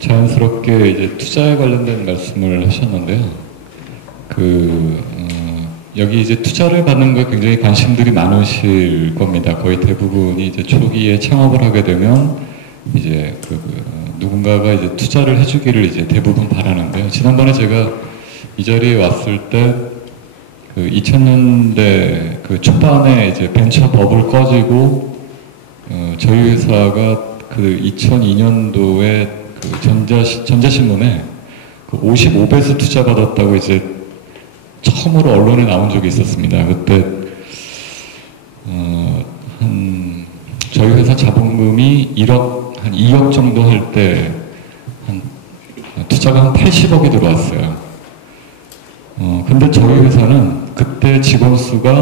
자연스럽게 이제 투자에 관련된 말씀을 하셨는데요. 여기 이제 투자를 받는 거에 굉장히 관심들이 많으실 겁니다. 거의 대부분이 이제 초기에 창업을 하게 되면 이제 누군가가 이제 투자를 해주기를 이제 대부분 바라는데요. 지난번에 제가 이 자리에 왔을 때 2000년대 초반에 이제 벤처 버블 꺼지고 저희 회사가 2002년도에 전자신문에 55배수 투자 받았다고 이제 처음으로 언론에 나온 적이 있었습니다. 그때 저희 회사 자본금이 2억 정도 할 때 투자가 한 80억이 들어왔어요. 근데 저희 회사는 그때 직원 수가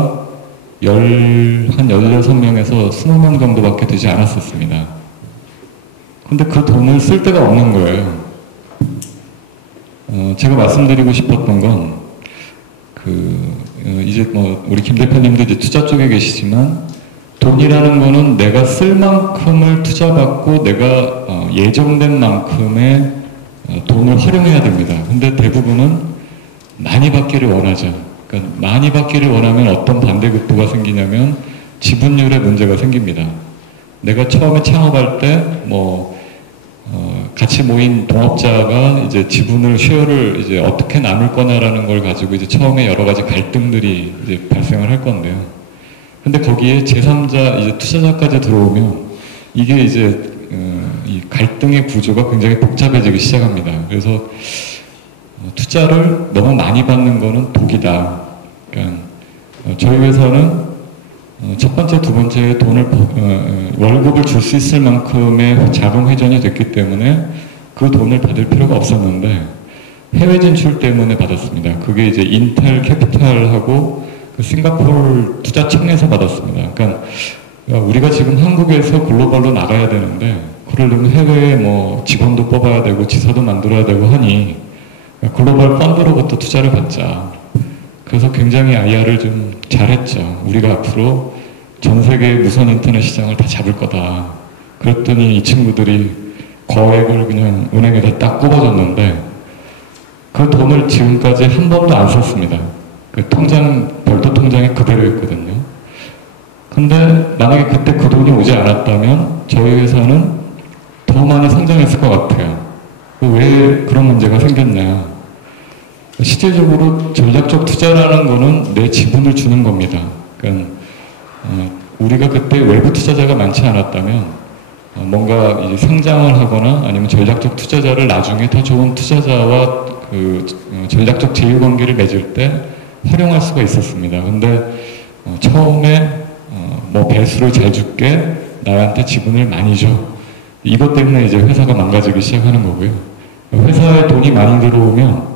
한 16명에서 20명 정도밖에 되지 않았었습니다. 근데 그 돈을 쓸 데가 없는 거예요. 제가 말씀드리고 싶었던 건 이제 우리 김 대표님도 이제 투자 쪽에 계시지만 돈이라는 거는 내가 쓸 만큼을 투자받고 내가 예정된 만큼의 돈을 활용해야 됩니다. 근데 대부분은 많이 받기를 원하죠. 그러니까 많이 받기를 원하면 어떤 반대급부가 생기냐면 지분율에 문제가 생깁니다. 내가 처음에 창업할 때 같이 모인 동업자가 이제 지분을 쉐어를 이제 어떻게 나눌 거냐라는 걸 가지고 이제 처음에 여러 가지 갈등들이 이제 발생을 할 건데요. 근데 거기에 제3자 이제 투자자까지 들어오면 이게 이제 이 갈등의 구조가 굉장히 복잡해지기 시작합니다. 그래서 투자를 너무 많이 받는 거는 독이다. 그러니까 저희 회사는 첫 번째, 두 번째에 월급을 줄 수 있을 만큼의 자금 회전이 됐기 때문에 그 돈을 받을 필요가 없었는데 해외 진출 때문에 받았습니다. 그게 이제 인텔 캐피탈하고 싱가포르 투자청에서 받았습니다. 그러니까 우리가 지금 한국에서 글로벌로 나가야 되는데 그러려면 해외에 직원도 뽑아야 되고 지사도 만들어야 되고 하니 글로벌 펀드로부터 투자를 받자. 그래서 굉장히 IR을 좀 잘했죠. 우리가 앞으로 전 세계 무선 인터넷 시장을 다 잡을 거다. 그랬더니 이 친구들이 거액을 그냥 은행에다 딱 꼽아줬는데 그 돈을 지금까지 한 번도 안 썼습니다. 별도 통장에 그대로 있거든요. 근데 만약에 그때 그 돈이 오지 않았다면 저희 회사는 더 많이 성장했을 것 같아요. 왜 그런 문제가 생겼냐. 실제적으로 전략적 투자라는 거는 내 지분을 주는 겁니다. 그러니까 우리가 그때 외부 투자자가 많지 않았다면 뭔가 이제 상장을 하거나 아니면 전략적 투자자를 나중에 더 좋은 투자자와 전략적 제휴관계를 맺을 때 활용할 수가 있었습니다. 근데 처음에 배수를 잘 줄게 나한테 지분을 많이 줘. 이것 때문에 이제 회사가 망가지기 시작하는 거고요. 회사에 돈이 많이 들어오면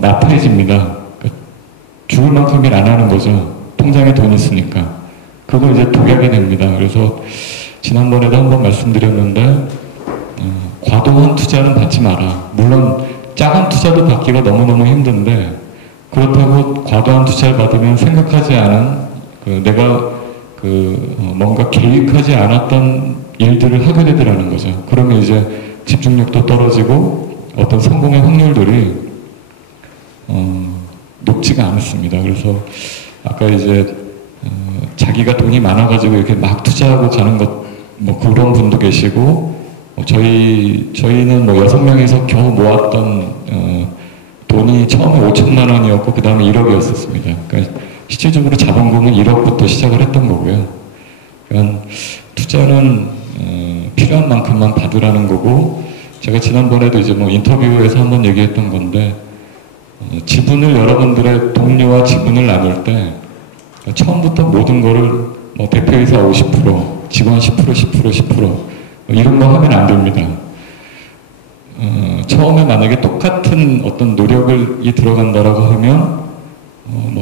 나태해집니다. 그러니까 죽을 만큼 일 안 하는 거죠. 통장에 돈이 있으니까. 그거 이제 독약이 됩니다. 그래서 지난번에도 한번 말씀드렸는데 과도한 투자는 받지 마라. 물론 작은 투자도 받기가 너무너무 힘든데 그렇다고 과도한 투자를 받으면 생각하지 않은 내가 뭔가 계획하지 않았던 일들을 하게 되더라는 거죠. 그러면 이제 집중력도 떨어지고 어떤 성공의 확률들이 높지가 않습니다. 그래서 아까 이제 자기가 돈이 많아가지고 이렇게 막 투자하고 가는 그런 분도 계시고 저희는 6명이서 겨우 모았던 돈이 처음에 5천만 원이었고 그 다음에 1억이었었습니다. 그러니까 실질적으로 자본금은 1억부터 시작을 했던 거고요. 그러니까 투자는 필요한 만큼만 받으라는 거고 제가 지난번에도 이제 인터뷰에서 한번 얘기했던 건데 지분을 여러분들의 동료와 지분을 나눌 때 처음부터 모든 거를 대표이사 50%, 직원 10%, 10%, 10% 이런 거 하면 안 됩니다. 처음에 만약에 똑같은 어떤 노력이 들어간다라고 하면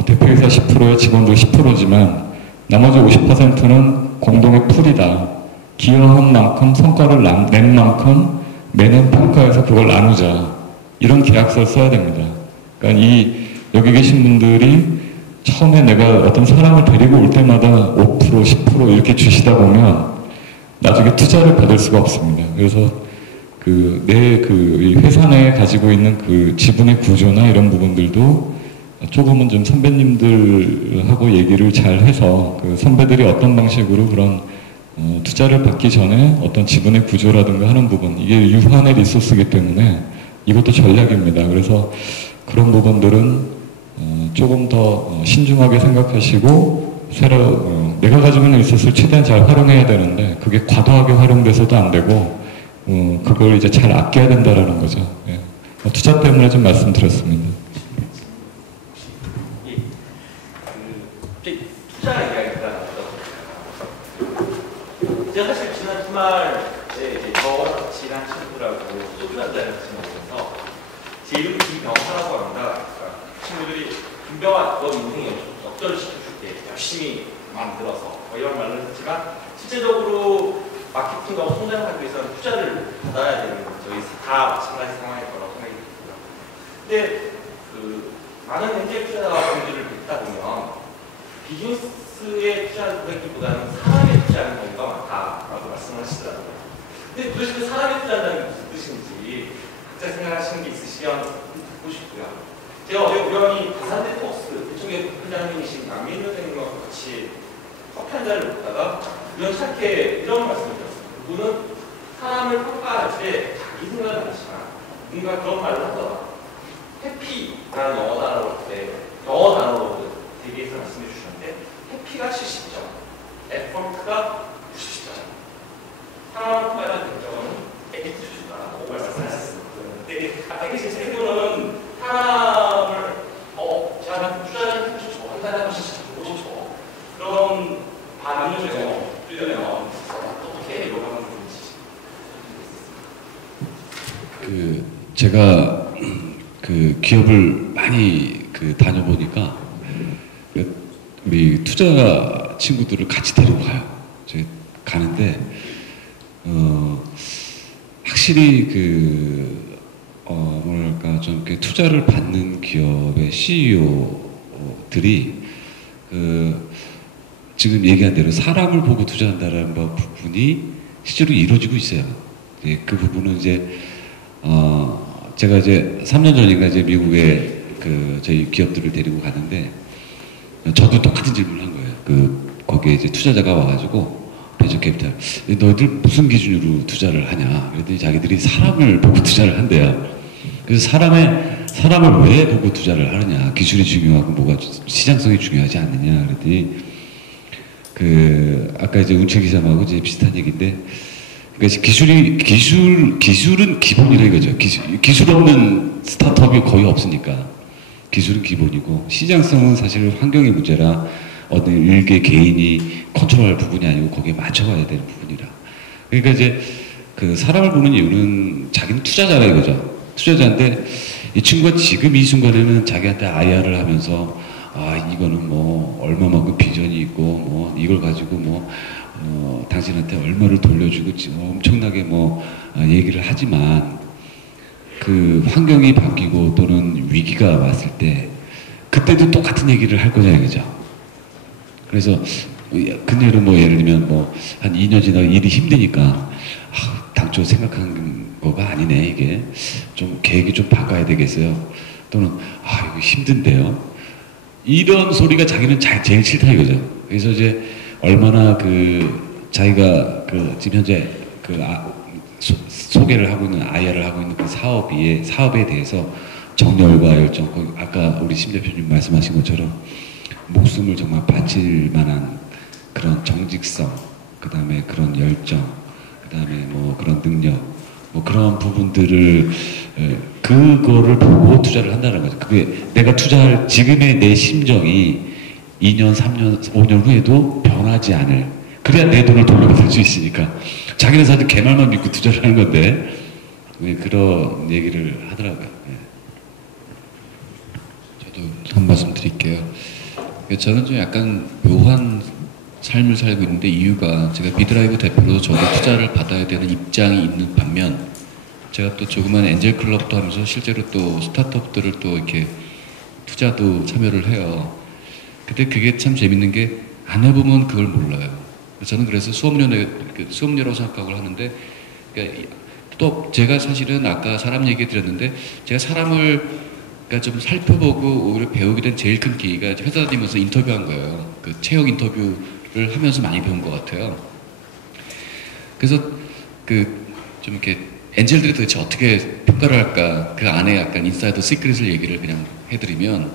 대표이사 10%에 직원들 10%지만 나머지 50%는 공동의 풀이다. 기여한 만큼 성과를 낸 만큼 매년 평가해서 그걸 나누자. 이런 계약서를 써야 됩니다. 그러니까 여기 계신 분들이 처음에 내가 어떤 사람을 데리고 올 때마다 5%, 10% 이렇게 주시다 보면 나중에 투자를 받을 수가 없습니다. 그래서 이 회사 내에 가지고 있는 그 지분의 구조나 이런 부분들도 조금은 좀 선배님들하고 얘기를 잘 해서 그 선배들이 어떤 방식으로 그런 투자를 받기 전에 어떤 지분의 구조라든가 하는 부분, 이게 유한의 리소스이기 때문에 이것도 전략입니다. 그래서 그런 부분들은 조금 더 신중하게 생각하시고 내가 가지고 있는 리소스를 최대한 잘 활용해야 되는데 그게 과도하게 활용돼서도 안 되고 그걸 이제 잘 아껴야 된다라는 거죠. 예. 투자 때문에 좀 말씀드렸습니다. 투자 이야기가 제가 사실 지난 주말에 저와 같이 한 친구들하고 소주 한잔을 같이 먹으면서 제 이름이 김병하라고 합니다. 그러니까 친구들이 김병아 너 인생에 역전을 시켜줄게 열심히 만들어서 이런 말을 했지만 실제적으로 마케팅과 성장하기 위해서는 투자를 받아야 되는 저희 다 마찬가지 상황일 거라고 생각이 듭니다. 근데 많은 엔젤 투자자분들을 뵙다 보면 비즈니스에 투자를 하기보다는 사람에 투자하는 경우가 많다라고 말씀을 하시더라고요. 근데 도대체 사람에 투자한다는 게 무슨 뜻인지 각자 생각하시는 게 있으시면 듣고 싶고요. 제가 어제 우연히 다산대 버스 그쪽에 회장님이신 남민호 선생님과 같이 커피 한 잔을 먹다가 우연찮게 이런 말씀을 드렸어요. 그분은 사람을 평가할 때 자기 생각은 하지만 뭔가 그런 말을 하더라. 해피라는 영어 단어로 대비해서 말씀해 주셨는데 해피가 70점, 에포트가 90점. 사람을 평가하는 결정은 에티튜드다라고 말씀하셨습니다. 근데 실제로는 사람을 제가 투자를 해주죠. 한 달에 한 번씩 보죠. 그런 반응을 주려면 어떻게 요구하는 건지. 제가 기업을 많이 다녀보니까 우리 투자 친구들을 같이 데리고 가요. 저희 가는데 확실히 뭐랄까 좀 이렇게 투자를 받는 기업의 CEO들이 지금 얘기한 대로 사람을 보고 투자한다는 부분이 실제로 이루어지고 있어요. 그 부분은 이제 제가 이제 3년 전인가 이제 미국에 저희 기업들을 데리고 가는데 저도 똑같은 질문을 한 거예요. 거기에 이제 투자자가 와가지고 벤처 캐피탈 너희들 무슨 기준으로 투자를 하냐? 그랬더니 자기들이 사람을 보고 투자를 한대요. 그래서 사람을 왜 보고 투자를 하느냐? 기술이 중요하고 뭐가 시장성이 중요하지 않느냐? 그랬더니 아까 이제 운철 기자하고 이제 비슷한 얘기인데. 그러니까 기술은 기본이라 이거죠. 기술 없는 스타트업이 거의 없으니까. 기술은 기본이고, 시장성은 사실 환경의 문제라 어느 일개 개인이 컨트롤할 부분이 아니고 거기에 맞춰가야 되는 부분이라. 그러니까 이제 사람을 보는 이유는 자기는 투자자라 이거죠. 투자자인데 이 친구가 지금 이 순간에는 자기한테 IR을 하면서 이거는 뭐 얼마만큼 비전이 있고 이걸 가지고 당신한테 얼마를 돌려주고 엄청나게 얘기를 하지만 환경이 바뀌고 또는 위기가 왔을 때 그때도 똑같은 얘기를 할 거잖아요, 그죠? 그래서 근래로 예를 들면 한 2년 지나 일이 힘드니까 당초 생각한 거가 아니네, 이게 좀 계획이 좀 바꿔야 되겠어요. 또는 이거 힘든데요. 이런 소리가 자기는 제일 싫다 이거죠. 그래서 이제 얼마나 자기가 지금 현재 소개를 하고 있는 IR을 하고 있는 사업에 대해서 정열과 열정, 아까 우리 심 대표님 말씀하신 것처럼 목숨을 정말 바칠 만한 그런 정직성, 그 다음에 그런 열정, 그 다음에 그런 능력, 그런 부분들을 그거를 보고 투자를 한다는 거죠. 그게 내가 투자할 지금의 내 심정이 2년, 3년, 5년 후에도 변하지 않을. 그래야 내 돈을 돌려받을 수 있으니까. 자기는 사실 개말만 믿고 투자를 하는 건데 그런 얘기를 하더라고요. 저도 한 말씀 드릴게요. 저는 좀 약간 묘한 삶을 살고 있는데 이유가 제가 비드라이브 대표로 저도 투자를 받아야 되는 입장이 있는 반면 제가 또 조그만 엔젤 클럽도 하면서 실제로 또 스타트업들을 또 이렇게 투자도 참여를 해요. 근데 그게 참 재밌는 게 안 해보면 그걸 몰라요. 저는 그래서 수업료라고 생각을 하는데 그러니까 또 제가 사실은 아까 사람 얘기 드렸는데 제가 사람을 그러니까 좀 살펴보고 오히려 배우게 된 제일 큰 계기가 회사 다니면서 인터뷰한 거예요. 그 채용 인터뷰를 하면서 많이 배운 것 같아요. 그래서 그 좀 이렇게 엔젤들이 도대체 어떻게 평가를 할까 그 안에 약간 인사이더 시크릿을 얘기를 그냥 해드리면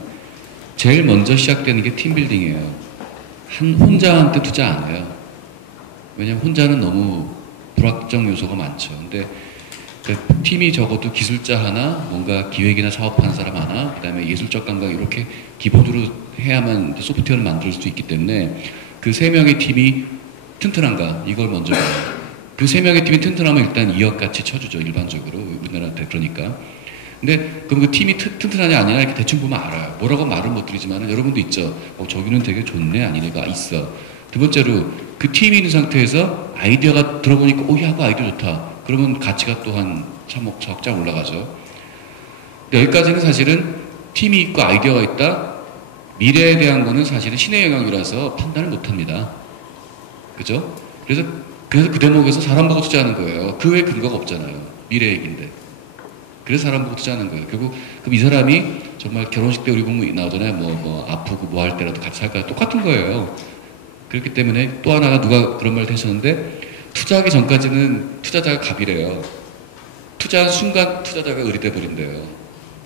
제일 먼저 시작되는 게 팀빌딩이에요. 혼자한테 투자 안 해요. 왜냐면 혼자는 너무 불확정 요소가 많죠. 근데 그 팀이 적어도 기술자 하나, 뭔가 기획이나 사업하는 사람 하나, 그 다음에 예술적 감각 이렇게 기본으로 해야만 소프트웨어를 만들 수 있기 때문에 그 세 명의 팀이 튼튼한가 이걸 먼저 봐요. 그 세 명의 팀이 튼튼하면 일단 2억 같이 쳐주죠. 일반적으로 우리나라한테 그러니까. 근데 그럼 그 팀이 튼튼하냐 아니냐 이렇게 대충 보면 알아요. 뭐라고 말은 못 드리지만 여러분도 있죠. 저기는 되게 좋네 아니네가 있어. 두 번째로 그 팀이 있는 상태에서 아이디어가 들어보니까 야 그 아이디어 좋다. 그러면 가치가 또 한 3억, 4억장 올라가죠. 근데 여기까지는 사실은 팀이 있고 아이디어가 있다. 미래에 대한 거는 사실은 신의 영역이라서 판단을 못 합니다. 그죠? 그래서 그 대목에서 사람 보고 투자하는 거예요. 그 외에 근거가 없잖아요. 미래 얘기인데. 그래서 사람 보고 투자하는 거예요. 결국 그럼 이 사람이 정말 결혼식 때 우리 보면 나오잖아요. 뭐 아프고 뭐 할 때라도 같이 살까요? 똑같은 거예요. 그렇기 때문에 또 하나가 누가 그런 말을 하셨는데 투자하기 전까지는 투자자가 갑이래요. 투자한 순간 투자자가 을이 돼버린대요.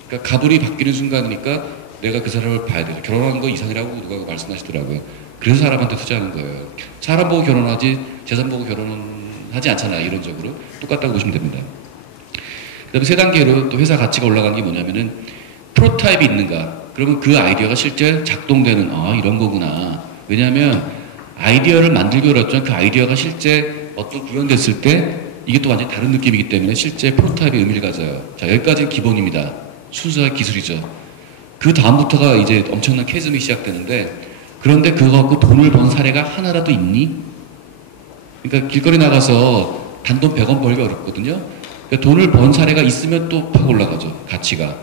그러니까 갑을이 바뀌는 순간이니까 내가 그 사람을 봐야 되죠. 결혼하는 거 이상이라고 누가 말씀하시더라고요. 그래서 사람한테 투자하는 거예요. 사람 보고 결혼하지 재산 보고 결혼하지 않잖아요. 이론적으로. 똑같다고 보시면 됩니다. 그 다음에 세 단계로 또 회사 가치가 올라간 게 뭐냐면은 프로타입이 있는가. 그러면 그 아이디어가 실제 작동되는 이런 거구나. 왜냐하면 아이디어를 만들기 어렵지만 그 아이디어가 실제 어떤 구현됐을 때 이게 또 완전히 다른 느낌이기 때문에 실제 프로타입의 의미를 가져요. 자, 여기까지는 기본입니다. 순수한 기술이죠. 그 다음부터가 이제 엄청난 캐즘이 시작되는데 그런데 그거 갖고 돈을 번 사례가 하나라도 있니? 그러니까 길거리 나가서 단돈 100원 벌기 어렵거든요. 그러니까 돈을 번 사례가 있으면 또 팍 올라가죠. 가치가.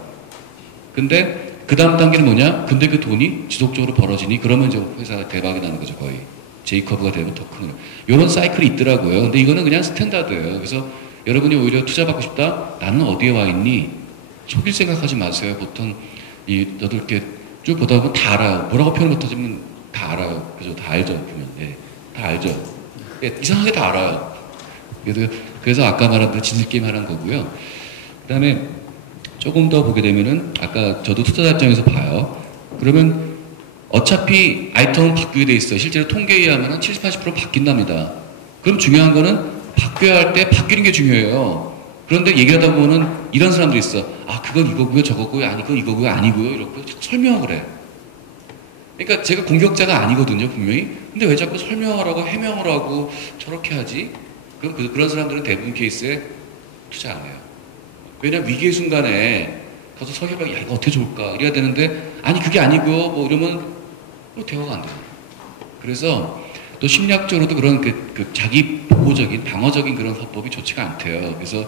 근데 그 다음 단계는 뭐냐? 근데 그 돈이 지속적으로 벌어지니 그러면 이제 회사가 대박이 나는 거죠. 거의. J커브가 되면 더 큰. 이런 사이클이 있더라고요. 근데 이거는 그냥 스탠다드예요. 그래서 여러분이 오히려 투자 받고 싶다? 나는 어디에 와 있니? 속일 생각하지 마세요. 보통 너도 이렇게 쭉 보다 보면 다 알아요. 뭐라고 표현 못하지만 다 알아요. 그죠? 다 알죠. 보면. 예. 다 알죠. 예, 이상하게 다 알아요. 그래서 아까 말한 대로 진실게임 하는 거고요. 그 다음에 조금 더 보게 되면은 아까 저도 투자자 입장에서 봐요. 그러면 어차피 아이템은 바뀌게 돼 있어요. 실제로 통계에 의하면 70, 80% 바뀐답니다. 그럼 중요한 거는 바뀌어야 할 때 바뀌는 게 중요해요. 그런데 얘기하다 보면은 이런 사람들이 있어. 그건 이거고요, 저거고요, 그건 이거고요, 아니고요, 이렇게 설명을 해. 그러니까 제가 공격자가 아니거든요, 분명히. 근데 왜 자꾸 설명을 하고 해명을 하고 저렇게 하지? 그럼 그런 사람들은 대부분 케이스에 투자 안 해요. 왜냐면 위기의 순간에 가서 서열하게 이거 어떻게 좋을까 이래야 되는데 아니 그게 아니고요 뭐 이러면 대화가 안 돼요. 그래서 또 심리학적으로도 그런 그 자기 보호적인 방어적인 그런 화법이 좋지가 않대요. 그래서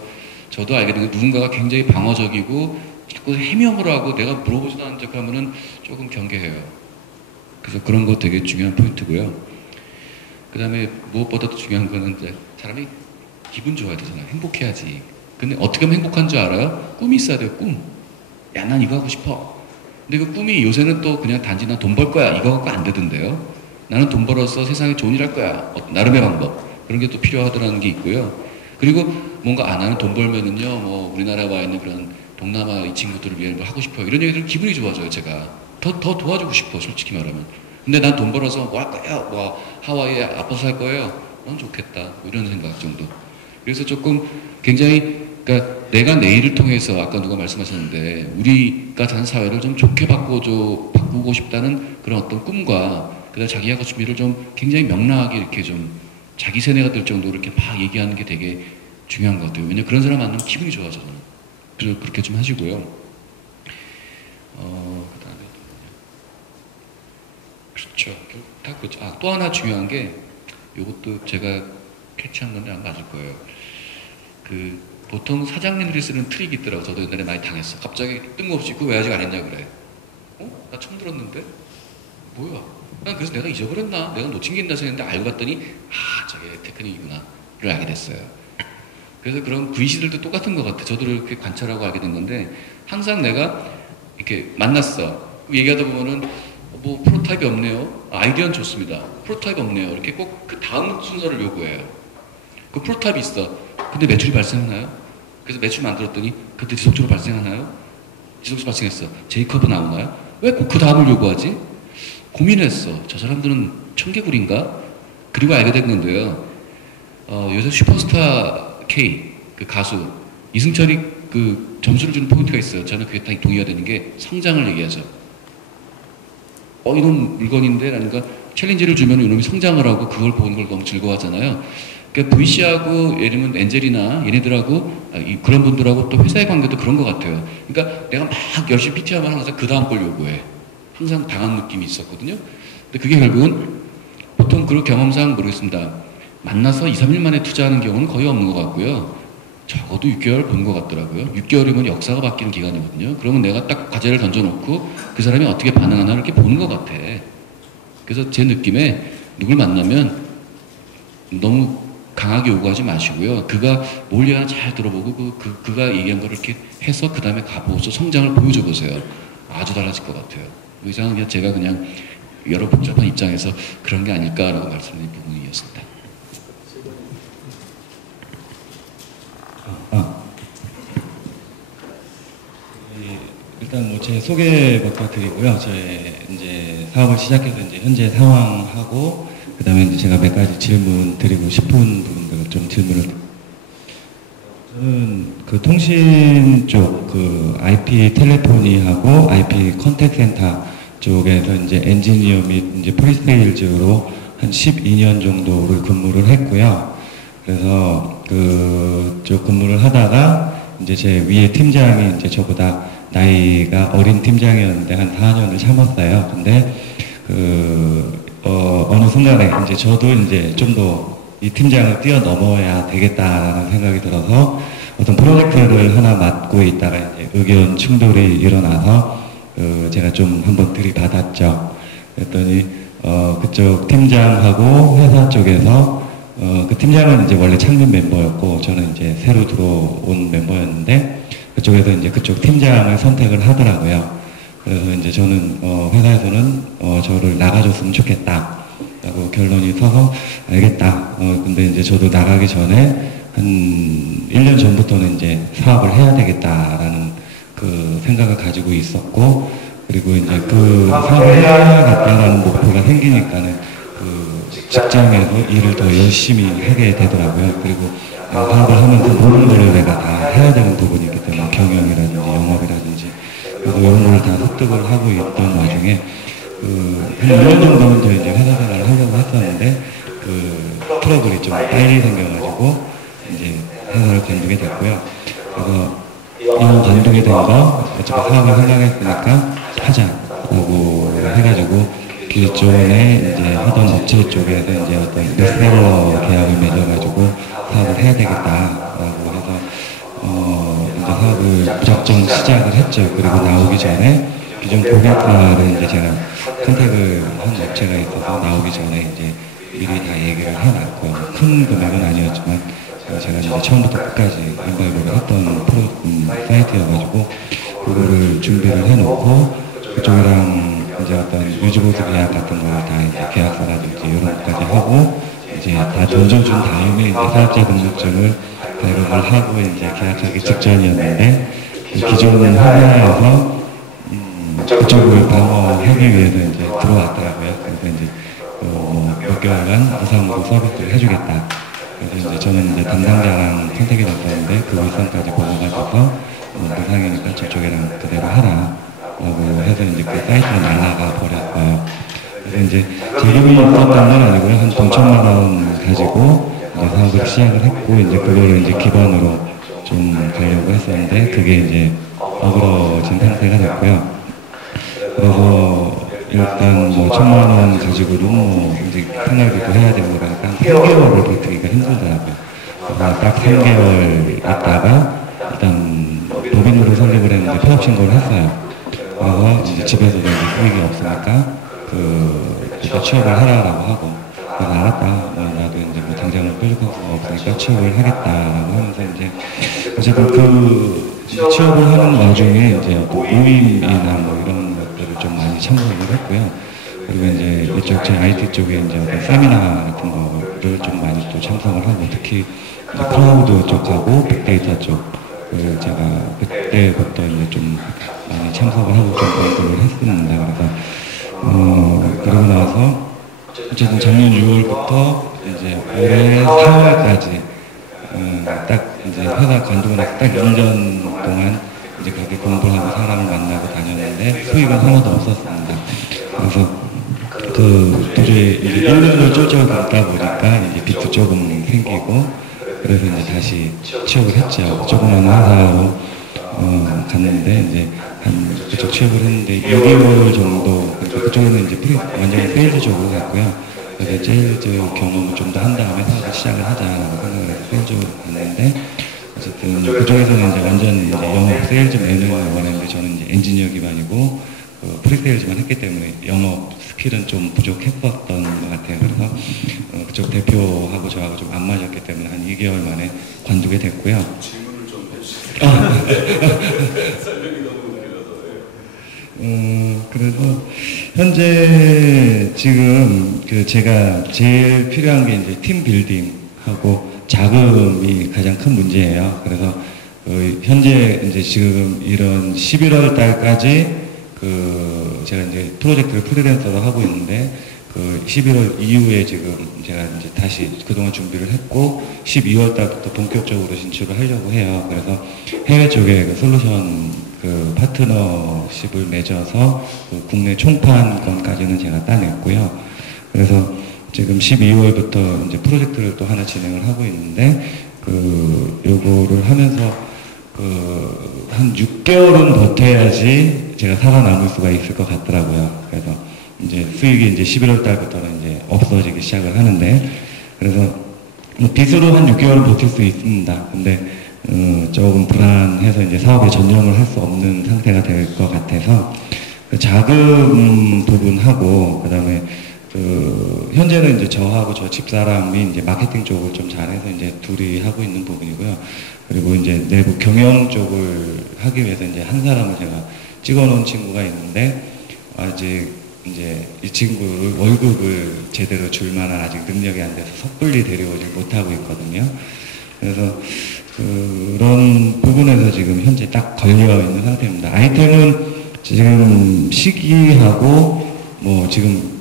저도 알게 된 게 누군가가 굉장히 방어적이고 자꾸 해명을 하고 내가 물어보지도 않은 척 하면은 조금 경계해요. 그래서 그런 거 되게 중요한 포인트고요. 그 다음에 무엇보다도 중요한 거는 이제 사람이 기분 좋아야 되잖아요. 행복해야지. 근데 어떻게 하면 행복한 줄 알아요? 꿈이 있어야 돼요. 꿈. 야, 난 이거 하고 싶어. 근데 그 꿈이 요새는 또 그냥 단지 난 돈 벌 거야. 이거 갖고 안 되던데요. 나는 돈 벌어서 세상에 좋은 일 할 거야. 나름의 방법. 그런 게 또 필요하다는 게 있고요. 그리고 뭔가 나는 돈 벌면은요, 뭐 우리나라에 와 있는 그런 동남아 이 친구들을 위해 뭘 하고 싶어요. 이런 얘기들은 기분이 좋아져요. 제가 더 도와주고 싶어. 솔직히 말하면. 근데 난 돈 벌어서 뭐 할 거야? 뭐 하와이에 아파서 살 거예요? 넌 좋겠다. 뭐 이런 생각 정도. 그래서 조금 굉장히 그러니까 내가 내일을 통해서 아까 누가 말씀하셨는데 우리가 사는 사회를 좀 좋게 바꾸고 싶다는 그런 어떤 꿈과 그다음 자기가 준비를 좀 굉장히 명랑하게 이렇게 좀 자기 세뇌가 될 정도로 이렇게 막 얘기하는 게 되게 중요한 것 같아요. 왜냐면 그런 사람 만나면 기분이 좋아져요. 그래서 그렇게 좀 하시고요. 그다음에 그렇죠. 다 그렇죠. 또 하나 중요한 게 이것도 제가 캐치한 건데 안 맞을 거예요. 보통 사장님들이 쓰는 트릭이 있더라고. 저도 옛날에 많이 당했어. 갑자기 뜬금없이 그거 왜 아직 안 했냐 그래. 나 처음 들었는데? 뭐야? 난 그래서 내가 잊어버렸나? 내가 놓친 게 있나 생각했는데 알고 봤더니 저게 테크닉이구나. 를 알게 됐어요. 그래서 그런 VC들도 똑같은 것 같아. 저도 이렇게 관찰하고 알게 된 건데 항상 내가 이렇게 만났어. 얘기하다 보면은 뭐 프로타입이 없네요. 아이디어는 좋습니다. 프로타입 없네요. 이렇게 꼭 그 다음 순서를 요구해요. 그 프로타입이 있어. 근데 매출이 발생하나요? 그래서 매출 만들었더니 그때 지속적으로 발생하나요? 지속적으로 발생했어. J커브 나오나요? 왜 꼭 그 다음을 요구하지? 고민했어. 저 사람들은 청개구리인가? 그리고 알게 된 건데요. 요새 슈퍼스타 K 그 가수 이승철이 그 점수를 주는 포인트가 있어요. 저는 그게 딱 동의가 되는 게 성장을 얘기하죠. 이놈 물건인데 라니까 챌린지를 주면 이놈이 성장을 하고 그걸 보는 걸 너무 즐거워하잖아요. 그러니까 VC하고 예를 들면 엔젤이나 얘네들하고 그런 분들하고 또 회사의 관계도 그런 것 같아요. 그러니까 내가 막 열심히 PT하면 항상 그 다음 걸 요구해. 항상 당한 느낌이 있었거든요. 근데 그게 결국은 보통 그 경험상 모르겠습니다. 만나서 2, 3일 만에 투자하는 경우는 거의 없는 것 같고요. 적어도 6개월 보는 것 같더라고요. 6개월이면 역사가 바뀌는 기간이거든요. 그러면 내가 딱 과제를 던져놓고 그 사람이 어떻게 반응하나 이렇게 보는 것 같아. 그래서 제 느낌에 누굴 만나면 너무 강하게 요구하지 마시고요. 그가 뭘 얘기하나 잘 들어보고 그가 얘기한 거를 이렇게 해서 그 다음에 가보고서 성장을 보여줘 보세요. 아주 달라질 것 같아요. 그 이상은 그냥 제가 그냥 여러 복잡한 입장에서 그런 게 아닐까라고 말씀드린 부분이었습니다. 일단 뭐 제 소개부터 드리고요. 저의 이제 사업을 시작해서 이제 현재 상황하고 그다음에 이제 제가 몇 가지 질문 드리고 싶은 부분들을 좀 질문을. 저는 그 통신 쪽 그 IP 텔레포니하고 IP 컨택 센터 쪽에서 이제 엔지니어 및 이제 프리세일즈로 한 12년 정도를 근무를 했고요. 그래서 그쪽 근무를 하다가 이제 제 위에 팀장이 이제 저보다 나이가 어린 팀장이었는데 한 4년을 참았어요. 근데 어느 순간에 이제 저도 이제 좀 더 이 팀장을 뛰어넘어야 되겠다라는 생각이 들어서 어떤 프로젝트를 하나 맡고 있다가 이제 의견 충돌이 일어나서 제가 좀 한번 들이받았죠. 그랬더니 그쪽 팀장하고 회사 쪽에서 그 팀장은 이제 원래 창립 멤버였고 저는 이제 새로 들어온 멤버였는데 그쪽에서 이제 그쪽 팀장을 선택을 하더라고요. 그래서 이제 저는 회사에서는 저를 나가줬으면 좋겠다 라고 결론이 서서 알겠다. 근데 이제 저도 나가기 전에 한 1년 전부터는 이제 사업을 해야 되겠다라는 그 생각을 가지고 있었고, 그리고 이제 그 사업을 해야겠다라는 목표가 생기니까는 그 직장에서 일을 더 열심히 하게 되더라고요. 그리고 사업을 하면서 모든 걸 내가 다 해야 되는 부분이 있기 때문에 경영이라든지 영업이라든지 그리고 이런 걸 다 습득을 하고 있던 와중에 한 1년 정도는 더 이제 회사 생활을 하려고 했었는데 트러블이 좀 빨리 생겨가지고 이제 회사를 관두게 됐고요. 그래서 이왕 관두게 된 거 어차피 사업을 하려고 했으니까 하자라고 해가지고 기존에 이제 하던 업체 쪽에서 이제 어떤 리셀러 계약을 맺어가지고 사업을 해야 되겠다라고 해서 이제 사업을 무작정 시작을 했죠. 그리고 나오기 전에 기존 고객과를 이제 제가 컨택을 한 업체가 있어서 나오기 전에 이제 미리 다 얘기를 해놨고요. 큰 금액은 아니었지만 제가 이제 처음부터 끝까지 인바이브를 했던 사이트여가지고 그거를 준비를 해놓고 그쪽이랑 이제 어떤 유지보수 계약 같은 걸 다 이제 계약서라든지 이런 것까지 하고 이제 다 던져준 다음에 이제 사업자 등록증을 발급을 하고 이제 계약하기 직전이었는데 기존 회사에서 그쪽을 방어하기 위해서 이제 들어왔더라고요. 그래서 이제 몇 개월간 무상으로 서비스를 해주겠다. 그래서 이제 저는 이제 담당자랑 선택이 됐었는데 그 일선까지 보고 가셔서 무상이니까 저쪽이랑 그대로 하라 라고 해서 이제 그 사이트로 날아가 버렸어요. 그래서 이제 재금이 있었던 건 아니고요. 한 돈 1,000만 원 가지고 이제 사업을 시작을 했고 이제 그거를 이제 기반으로 좀 가려고 했었는데 그게 이제 어그러진 상태가 됐고요. 그래서 일단 뭐 1,000만 원 가지고도 뭐 이제 생활비도 해야 되고 그러니까 한 3개월을 버티기가 힘들더라고요. 그래서 딱 3개월 있다가 일단 법인으로 설립을 했는데 폐업 신고를 했어요. 그래서 이제 집에서도 이제 수익이 없으니까 일단 취업을 하라고 하고 그래서 알았다. 나도 이제 뭐 당장 뾰족할 수가 없으니까 취업을 하겠다라고 하면서 이제 어쨌든 그 취업을 하는 와중에 이제 어떤 모임이나 뭐 이런 것들을 좀 많이 참석을 했고요. 그리고 이제 이쪽 제 IT 쪽에 이제 어떤 세미나 같은 거를 좀 많이 또 참석을 하고 특히 이제 클라우드 쪽하고 빅데이터 쪽을 제가 그때부터 이제 좀 많이 참석을 하고 좀 공부를 했습니다. 그래서 그러고 나서 어쨌든 작년 6월부터 이제 올해 4월까지 딱 이제 회사 관두고 나서 딱 1년 동안 이제 그렇게 공부를 하고 사람을 만나고 다녔는데 수익은 하나도 없었습니다. 그래서 도저히 이제 1년을 쫓아가다 보니까 이제 빚도 조금 생기고 그래서 이제 다시 취업을 했죠. 조그만 회사로 갔는데 이제 한 그쪽 취업을 했는데 6개월 정도 그쪽에는 이제 완전히 세일즈 쪽으로 갔고요. 그래서 세일즈 경험을 좀 더 한 다음에 사업을 시작을 하자라고 생각을 해서 세일즈로 갔는데 어쨌든 그쪽에서는 이제 완전 이제 영업 세일즈맨을 원했는데 저는 이제 엔지니어 기반이고 프리세일즈만 했기 때문에 영업 스킬은 좀 부족했었던 것 같아요. 그래서 그쪽 대표하고 저하고 좀 안 맞았기 때문에 한 2개월 만에 관두게 됐고요. 질문을 좀 해주시죠. 설명이 너무 길어서. 그래서 현재 지금 그 제가 제일 필요한 게 이제 팀 빌딩하고 자금이 가장 큰 문제예요. 그래서 현재 이제 지금 이런 11월 달까지 제가 이제 프로젝트를 프리랜서로 하고 있는데 11월 이후에 지금 제가 이제 다시 그동안 준비를 했고 12월 달부터 본격적으로 진출을 하려고 해요. 그래서 해외 쪽에 솔루션 파트너십을 맺어서 국내 총판권까지는 제가 따냈고요. 그래서 지금 12월부터 이제 프로젝트를 또 하나 진행을 하고 있는데 요거를 하면서 한 6개월은 버텨야지 제가 살아남을 수가 있을 것 같더라고요. 그래서 이제 수익이 이제 11월 달부터는 이제 없어지기 시작을 하는데, 그래서 빚으로 한 6개월은 버틸 수 있습니다. 근데 조금 불안해서 이제 사업에 전념을 할 수 없는 상태가 될 것 같아서 그 자금 부분하고 그다음에 현재는 이제 저하고 저 집사람이 이제 마케팅 쪽을 좀 잘해서 이제 둘이 하고 있는 부분이고요. 그리고 이제 내부 경영 쪽을 하기 위해서 이제 한 사람을 제가 찍어놓은 친구가 있는데 아직 이제 이 친구를 월급을 제대로 줄 만한 아직 능력이 안 돼서 섣불리 데려오지 못하고 있거든요. 그래서 그런 부분에서 지금 현재 딱 걸려 있는 상태입니다. 아이템은 지금 시기하고 뭐 지금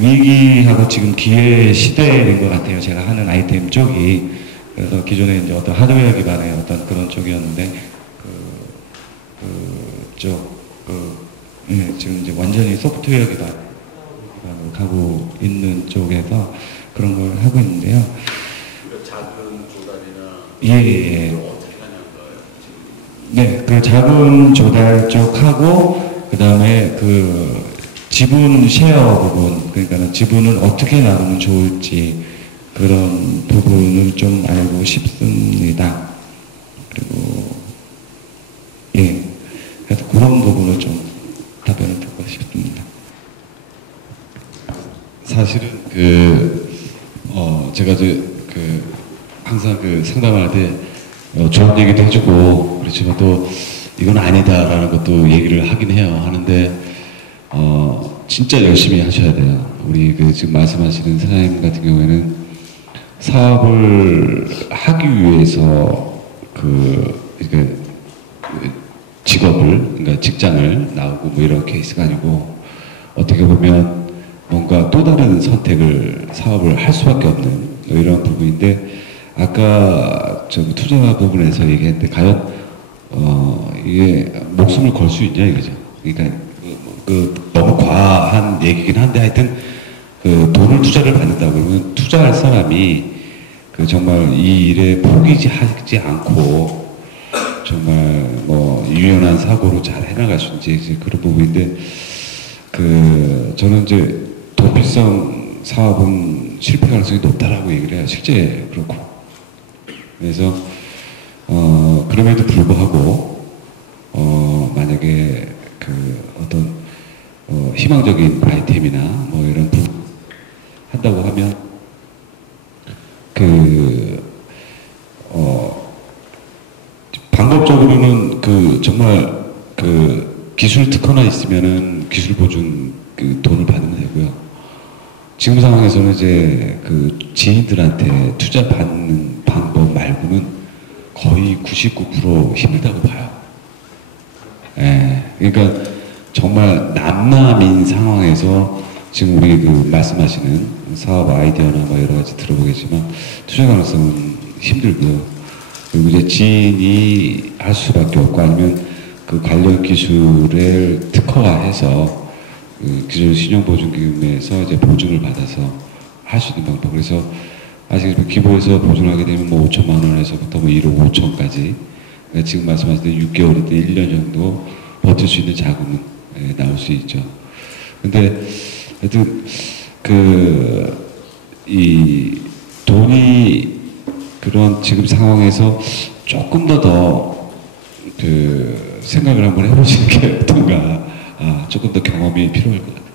위기하고 지금 기회 시대인 것 같아요. 제가 하는 아이템 쪽이. 그래서 기존에 이제 어떤 하드웨어 기반의 어떤 그런 쪽이었는데, 지금 이제 완전히 소프트웨어 기반으로 가고 있는 쪽에서 그런 걸 하고 있는데요. 자금 조달이나 예. 어떻게 하냐고요? 네, 그 자금 조달 쪽하고 그 다음에 지분 쉐어 부분, 그러니까 지분을 어떻게 나누면 좋을지 그런 부분을 좀 알고 싶습니다. 그리고 그래서 그런 부분을 좀 답변을 듣고 싶습니다. 사실은 제가 항상 상담할 때 좋은 얘기도 해주고 그렇지만 또 이건 아니다라는 것도 얘기를 하긴 해요. 하는데 진짜 열심히 하셔야 돼요. 우리 지금 말씀하시는 사장님 같은 경우에는 사업을 하기 위해서 그러니까 직장을 나오고 뭐 이런 케이스가 아니고 어떻게 보면 뭔가 또 다른 사업을 할 수밖에 없는 뭐 이런 부분인데, 아까 좀 투자 부분에서 얘기했는데 과연 이게 목숨을 걸 수 있냐 이거죠. 그러니까 너무 과한 얘기긴 한데 하여튼 돈을 투자를 받는다고 그러면 투자할 사람이 정말 이 일에 포기하지 않고 정말 뭐 유연한 사고로 잘 해나갈 수 있는지 이제 그런 부분인데, 저는 이제 도피성 사업은 실패 가능성이 높다라고 얘기를 해요. 실제 그렇고. 그래서 그럼에도 불구하고 만약에 어떤 희망적인 아이템이나 뭐 이런 부분 한다고 하면 법적으로는 그 정말 그 기술 특허나 있으면은 기술 보증 그 돈을 받으면 되고요. 지금 상황에서는 이제 그 지인들한테 투자 받는 방법 말고는 거의 99% 힘들다고 봐요. 예. 그러니까 정말 남남인 상황에서 지금 우리 그 말씀하시는 사업 아이디어나 뭐 여러 가지 들어보겠지만 투자 가능성은 힘들고요. 그리고 이제 지인이 할 수밖에 없고 아니면 그 관련 기술을 특허화해서 그 기술 신용보증기금에서 이제 보증을 받아서 할 수 있는 방법. 그래서 아직 기부해서 보증하게 되면 뭐 5천만 원에서부터 뭐 1억 5천까지. 그러니까 지금 말씀하신 대 6개월이든 1년 정도 버틸 수 있는 자금은 나올 수 있죠. 근데 하여튼 이 돈이 그런 지금 상황에서 조금 더 그 생각을 한번 해보시는 게 어떤가. 조금 더 경험이 필요할 것 같아요.